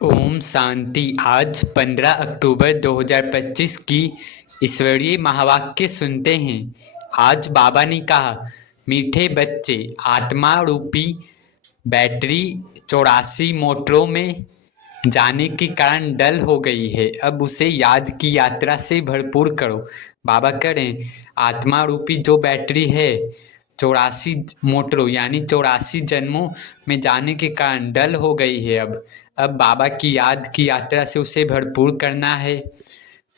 ओम शांति। आज 15 अक्टूबर 2025 की ईश्वरीय महावाक्य सुनते हैं। आज बाबा ने कहा, मीठे बच्चे, आत्मा रूपी बैटरी 84 मोटरों में जाने के कारण डल हो गई है। अब उसे याद की यात्रा से भरपूर करो। बाबा करें, आत्मा रूपी जो बैटरी है 84 मोटरों यानी 84 जन्मों में जाने के कारण डल हो गई है। अब बाबा की याद की यात्रा से उसे भरपूर करना है।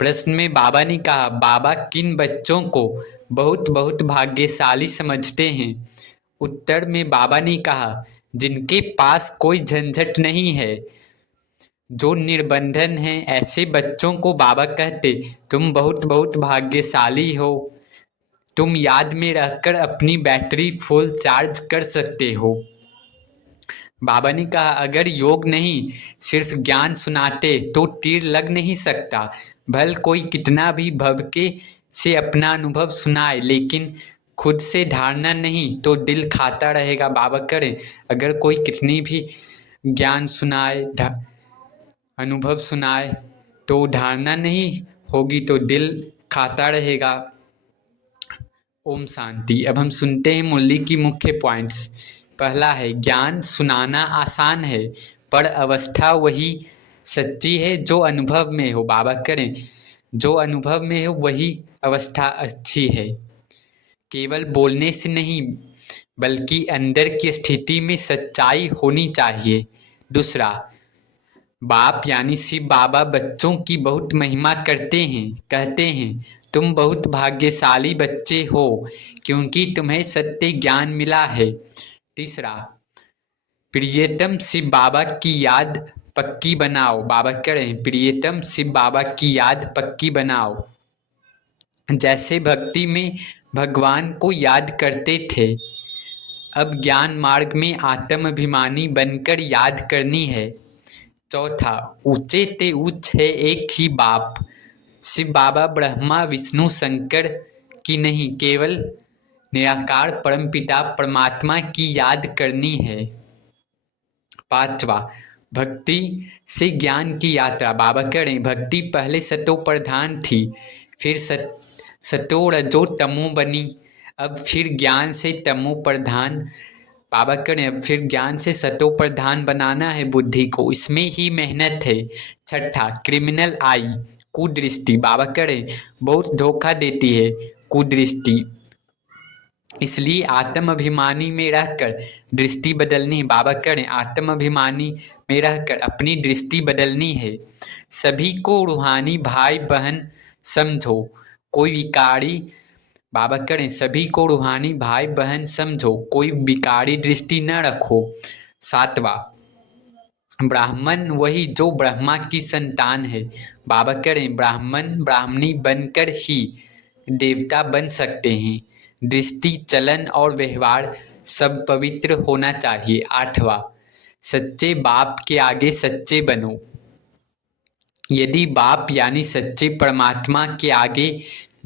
प्रश्न में बाबा ने कहा, बाबा किन बच्चों को बहुत बहुत भाग्यशाली समझते हैं? उत्तर में बाबा ने कहा, जिनके पास कोई झंझट नहीं है, जो निर्बंधन है, ऐसे बच्चों को बाबा कहते, तुम बहुत बहुत भाग्यशाली हो। तुम याद में रहकर अपनी बैटरी फुल चार्ज कर सकते हो। बाबा ने कहा, अगर योग नहीं सिर्फ ज्ञान सुनाते तो तीर लग नहीं सकता। भल कोई कितना भी भवके से अपना अनुभव सुनाए, लेकिन खुद से धारणा नहीं तो दिल खाता रहेगा। बाबा करें, अगर कोई कितनी भी ज्ञान सुनाए, अनुभव सुनाए, तो धारणा नहीं होगी तो दिल खाता रहेगा। ओम शांति। अब हम सुनते हैं मुरली की मुख्य पॉइंट्स। पहला है, ज्ञान सुनाना आसान है, पर अवस्था वही सच्ची है जो अनुभव में हो। बाबा करें, जो अनुभव में हो वही अवस्था अच्छी है। केवल बोलने से नहीं, बल्कि अंदर की स्थिति में सच्चाई होनी चाहिए। दूसरा, बाप यानी शिव बाबा बच्चों की बहुत महिमा करते हैं, कहते हैं, तुम बहुत भाग्यशाली बच्चे हो क्योंकि तुम्हें सत्य ज्ञान मिला है। तीसरा, प्रियतम शिव बाबा की याद पक्की बनाओ। बाबा करें, प्रियतम शिव बाबा की याद पक्की बनाओ। जैसे भक्ति में भगवान को याद करते थे, अब ज्ञान मार्ग में आत्माभिमानी बनकर याद करनी है। चौथा, ऊंचे ते उच्च है एक ही बाप। शिव बाबा ब्रह्मा विष्णु शंकर की नहीं, केवल निराकार परमपिता परमात्मा की याद करनी है। पांचवा, भक्ति से ज्ञान की यात्रा। बाबा करें, भक्ति पहले सतो प्रधान थी, फिर सतो रजो तमो बनी, अब फिर ज्ञान से तमो प्रधान। बाबा करें, अब फिर ज्ञान से सतो प्रधान बनाना है बुद्धि को, इसमें ही मेहनत है। छठा, क्रिमिनल आई कुदृष्टि। बाबा करें, बहुत धोखा देती है कुदृष्टि, इसलिए आत्माभिमानी में रहकर दृष्टि बदलनी है। बाबा करें, आत्माभिमानी में रहकर अपनी दृष्टि बदलनी है। सभी को रूहानी भाई बहन समझो, कोई विकारी। बाबा करें, सभी को रूहानी भाई बहन समझो, कोई विकारी दृष्टि न रखो। सातवां, ब्राह्मण वही जो ब्रह्मा की संतान है। बाबा करें, ब्राह्मण ब्राह्मणी बनकर ही देवता बन सकते हैं। दृष्टि, चलन और व्यवहार सब पवित्र होना चाहिए। आठवां, सच्चे बाप के आगे सच्चे बनो। यदि बाप यानी सच्चे परमात्मा के आगे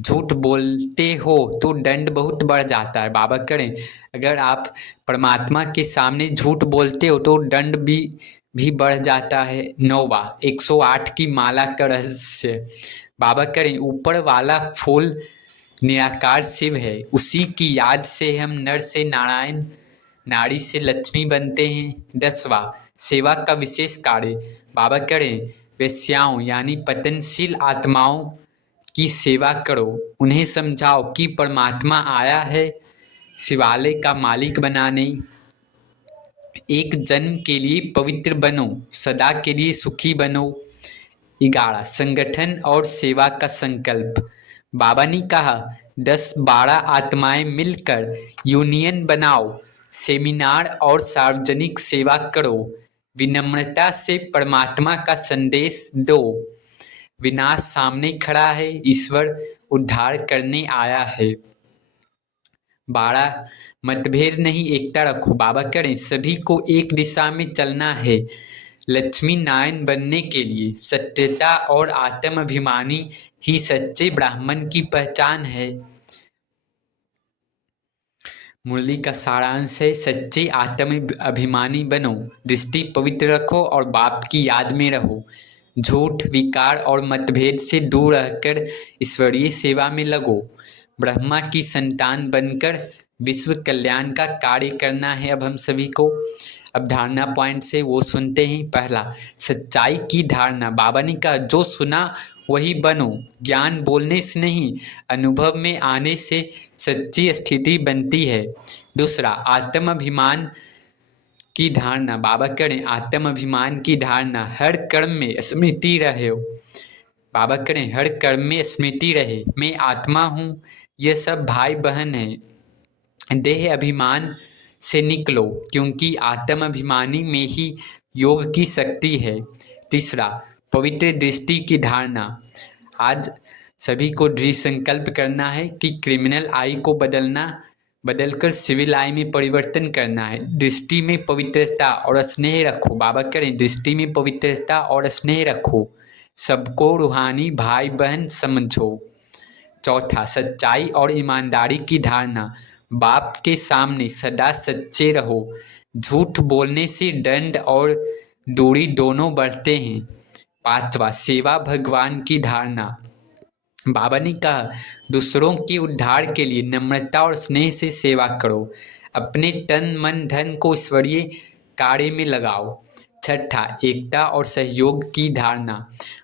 झूठ बोलते हो तो दंड बहुत बढ़ जाता है। बाबा करें, अगर आप परमात्मा के सामने झूठ बोलते हो तो दंड भी बढ़ जाता है। नौवां, 108 की माला का रहस्य। बाबा करें, ऊपर वाला फूल निराकार शिव है, उसी की याद से हम नर से नारायण, नारी से लक्ष्मी बनते हैं। 10वां, सेवा का विशेष कार्य। बाबा करें, वेश्याओं यानी पतनशील आत्माओं की सेवा करो, उन्हें समझाओ कि परमात्मा आया है शिवालय का मालिक बनाने। एक जन्म के लिए पवित्र बनो, सदा के लिए सुखी बनो। 11, संगठन और सेवा का संकल्प। बाबा ने कहा, 10-12 आत्माएं मिलकर यूनियन बनाओ, सेमिनार और सार्वजनिक सेवा करो, विनम्रता से परमात्मा का संदेश दो। विनाश सामने खड़ा है, ईश्वर उद्धार करने आया है। 12, मतभेद नहीं, एकता रखो। बाबा करें, सभी को एक दिशा में चलना है लक्ष्मी नारायण बनने के लिए। सत्यता और आत्माभिमानी ही सच्चे ब्राह्मण की पहचान है। मुरली का सारांश है, सच्चे आत्म अभिमानी बनो, दृष्टि पवित्र रखो और बाप की याद में रहो। झूठ, विकार और मतभेद से दूर रहकर ईश्वरीय सेवा में लगो। ब्रह्मा की संतान बनकर विश्व कल्याण का कार्य करना है अब हम सभी को। अब धारणा पॉइंट से वो सुनते हैं। पहला, सच्चाई की धारणा। बाबा ने कहा जो सुना वही बनो। ज्ञान बोलने से नहीं, अनुभव में आने से सच्ची स्थिति बनती है। दूसरा, आत्माभिमान की धारणा। बाबा करें आत्माभिमान की धारणा, हर कर्म में स्मृति रहे। बाबा करें हर कर्म में स्मृति रहे, मैं आत्मा हूँ, ये सब भाई बहन हैं। देह अभिमान से निकलो, क्योंकि आत्माभिमानी में ही योग की शक्ति है। तीसरा, पवित्र दृष्टि की धारणा। आज सभी को दृढ़ संकल्प करना है कि क्रिमिनल आई को बदलकर सिविल आई में परिवर्तन करना है। दृष्टि में पवित्रता और स्नेह रखो। बाबा करें दृष्टि में पवित्रता और स्नेह रखो, सबको रूहानी भाई बहन समझो। चौथा, सच्चाई और ईमानदारी की धारणा। बाप के सामने सदा सच्चे रहो। झूठ बोलने से दंड और दूरी दोनों बढ़ते हैं। पांचवा, सेवा भगवान की धारणा। बाबा ने कहा दूसरों के उद्धार के लिए नम्रता और स्नेह से सेवा करो। अपने तन मन धन को ईश्वरीय कार्य में लगाओ। छठा, एकता और सहयोग की धारणा।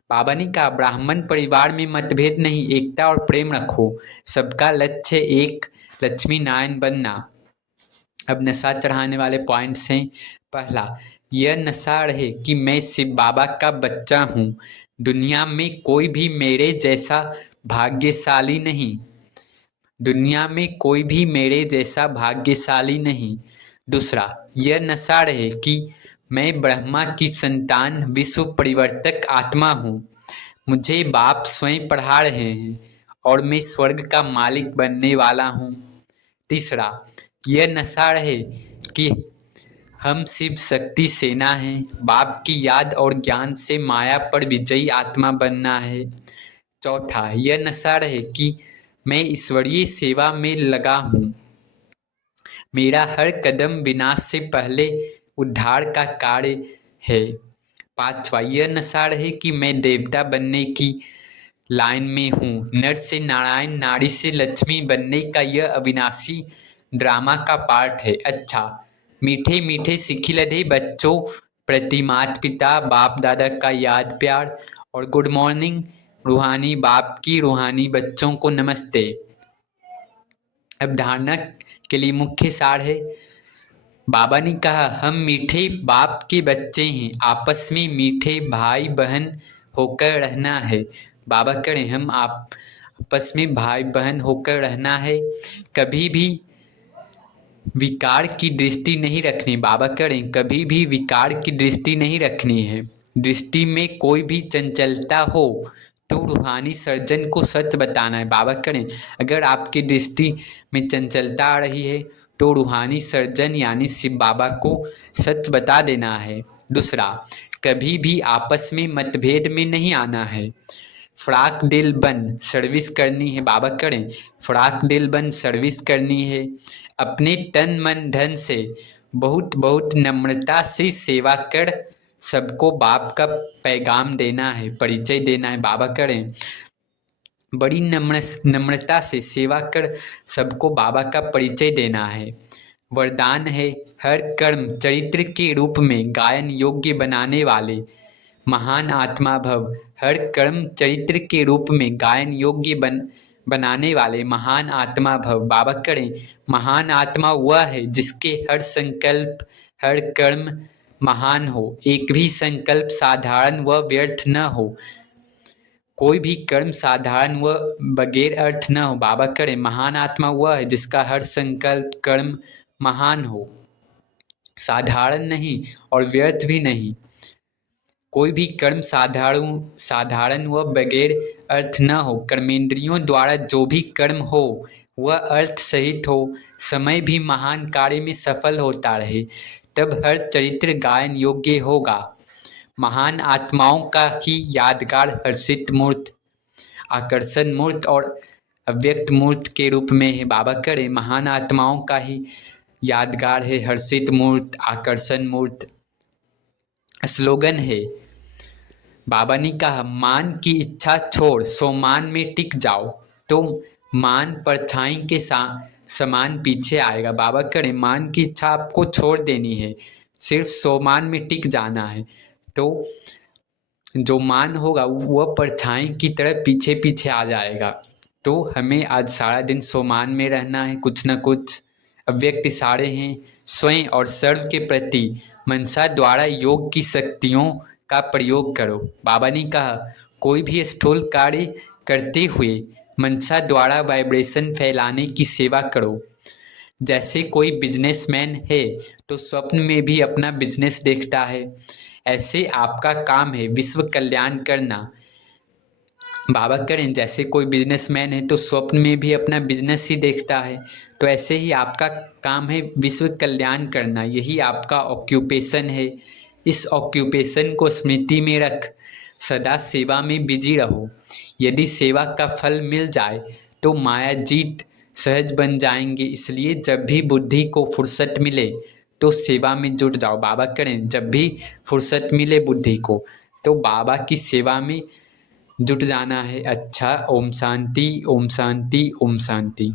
बाबा ने कहा ब्राह्मण परिवार में मतभेद नहीं, एकता और प्रेम रखो। सबका लक्ष्य एक लक्ष्मी नारायण बनना। अब नशा चढ़ाने वाले पॉइंट्स हैं। पहला, यह नशा रहे कि मैं शिव बाबा का बच्चा हूँ। दुनिया में कोई भी मेरे जैसा भाग्यशाली नहीं। दुनिया में कोई भी मेरे जैसा भाग्यशाली नहीं। दूसरा, यह नशा रहे कि मैं ब्रह्मा की संतान विश्व परिवर्तक आत्मा हूँ। मुझे बाप स्वयं पढ़ा रहे हैं और मैं स्वर्ग का मालिक बनने वाला हूँ। तीसरा, यह नशा रहे कि हम शिव शक्ति सेना हैं। बाप की याद और ज्ञान से माया पर विजयी आत्मा बनना है। चौथा, यह नशा रहे कि मैं ईश्वरीय सेवा में लगा हूँ। मेरा हर कदम विनाश से पहले उद्धार का कार्य है। पांचवा, यह नशा रहे कि मैं देवता बनने की लाइन में हूँ। नर से नारायण, नारी से लक्ष्मी बनने का यह अविनाशी ड्रामा का पार्ट है। अच्छा, मीठे मीठे सिखिलधे बच्चों प्रति माता पिता बाप दादा का याद प्यार और गुड मॉर्निंग। रूहानी बाप की रूहानी बच्चों को नमस्ते। अब धारणा के लिए मुख्य सार है। बाबा ने कहा हम मीठे बाप के बच्चे हैं, आपस में मीठे भाई बहन होकर रहना है। बाबा करें हम आपस में भाई बहन होकर रहना है। कभी भी विकार की दृष्टि नहीं रखनी। बाबा करें कभी भी विकार की दृष्टि नहीं रखनी है। दृष्टि में कोई भी चंचलता हो तो रूहानी सर्जन को सच बताना है। बाबा करें अगर आपकी दृष्टि में चंचलता आ रही है तो रूहानी सर्जन यानी शिव बाबा को सच बता देना है। दूसरा, कभी भी आपस में मतभेद में नहीं आना है। फराक दिल बन सर्विस करनी है। बाबा करें फराक दिल बन सर्विस करनी है। अपने तन मन धन से बहुत बहुत नम्रता से सेवा कर सबको बाप का पैगाम देना है, परिचय देना है। बाबा करें बड़ी नम्रता से सेवा कर सबको बाबा का परिचय देना है। वरदान है हर कर्म चरित्र के रूप में गायन योग्य बनाने वाले महान आत्मा भव। हर कर्म चरित्र के रूप में गायन योग्य बनाने वाले महान आत्मा भव। बाबा करें महान आत्मा वह है जिसके हर संकल्प हर कर्म महान हो। एक भी संकल्प साधारण व व्यर्थ न हो। कोई भी कर्म साधारण व बगैर अर्थ न हो। बाबा करें महान आत्मा वह है जिसका हर संकल्प कर्म महान हो, साधारण नहीं और व्यर्थ भी नहीं। कोई भी कर्म साधारण व बगैर अर्थ न हो। कर्मेंद्रियों द्वारा जो भी कर्म हो वह अर्थ सहित हो, समय भी महान कार्य में सफल होता रहे, तब हर चरित्र गायन योग्य होगा। महान आत्माओं का ही यादगार हर्षित मूर्त, आकर्षण मूर्त और अव्यक्त मूर्त के रूप में है। बाबा करे महान आत्माओं का ही यादगार है। हर्षित मूर्त, आकर्षण मूर्त स्लोगन है। बाबा ने कहा मान की इच्छा छोड़ सो मान में टिक जाओ, तो मान परछाई के समान पीछे आएगा। बाबा करे मान की इच्छा आपको छोड़ देनी है, सिर्फ सो मान में टिक जाना है, तो जो मान होगा वह परछाई की तरह पीछे पीछे आ जाएगा। तो हमें आज सारा दिन सोमान में रहना है। कुछ न कुछ अव्यक्त इशारे हैं। स्वयं और सर्व के प्रति मनसा द्वारा योग की शक्तियों का प्रयोग करो। बाबा ने कहा कोई भी स्थूल कार्य करते हुए मनसा द्वारा वाइब्रेशन फैलाने की सेवा करो। जैसे कोई बिजनेसमैन है तो स्वप्न में भी अपना बिजनेस देखता है, ऐसे आपका काम है विश्व कल्याण करना। बाबा करें जैसे कोई बिजनेसमैन है तो स्वप्न में भी अपना बिजनेस ही देखता है, तो ऐसे ही आपका काम है विश्व कल्याण करना। यही आपका ऑक्यूपेशन है। इस ऑक्यूपेशन को स्मृति में रख सदा सेवा में बिजी रहो। यदि सेवा का फल मिल जाए तो माया जीत सहज बन जाएंगे। इसलिए जब भी बुद्धि को फुर्सत मिले तो सेवा में जुट जाओ। बाबा करें जब भी फुर्सत मिले बुद्धि को तो बाबा की सेवा में जुट जाना है। अच्छा, ओम शांति, ओम शांति, ओम शांति।